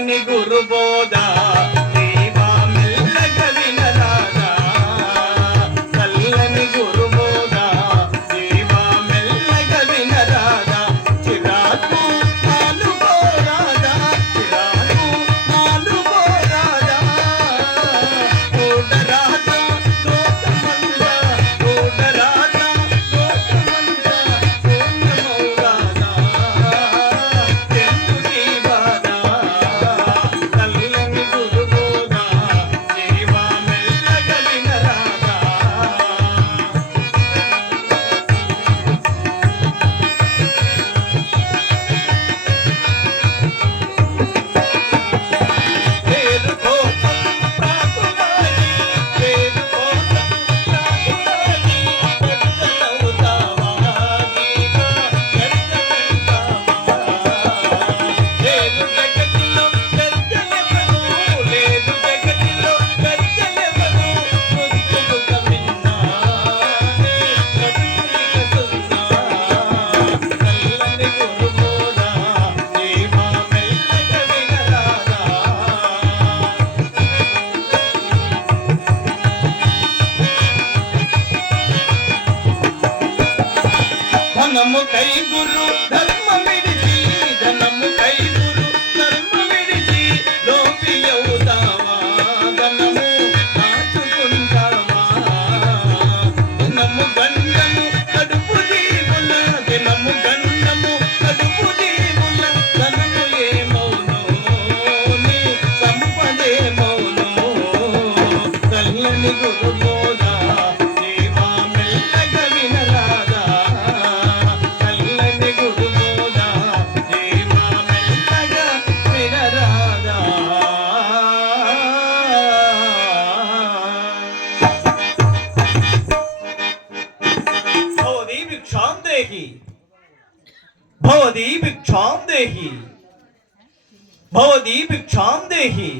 చల్లని గురుబోధ దేవా మెల్లగ వినరాదా చల్లని గురుబోధ దేవా మెల్లగ వినరాదా చిరాకు నాలుగోరాదా చిరాకు నాలుగోరాదా ఓడరాదా లోకమంద ఓడరాదా లోకమంద పూర్ణమౌరాదా ఎందుకీ బాధ చల్లని గురుబోధ దేవా మెల్లగ వినరాదా పేరు కోసం ప్రాకులాడి పేరు కోసం ప్రాకులాడి పెద్దలవుతావా నీవా పెద్దలవుతావా లేదు జగతిలో పెద్దలెవరు లేదు జగతిలో పెద్దలెవరు ముద్దులు కమిన్నానే బ్రతుకులిక సున్నా చల్లని గురుబోధ దేవా మెల్లగ వినరాదా ధనము కై గురు ధర్మ విడిచి ధనము కై గురు ధర్మ విడిచి లోపియవుతావా ధనము దాచుకుంటావా దినము గండము కడుపు జీవుల దినము గండము కడుపు జీవుల ధనము ఏమౌను నీ సంపదేమౌను చల్లని గురుబోధ దేవా మెల్లగ వినరాదా చల్లని గురుబోధ దేవా మెల్లగ వినరాదా భవతి భిక్షాం దేహి భవతి భిక్షాం దేహి భవతి భిక్షాం దేహి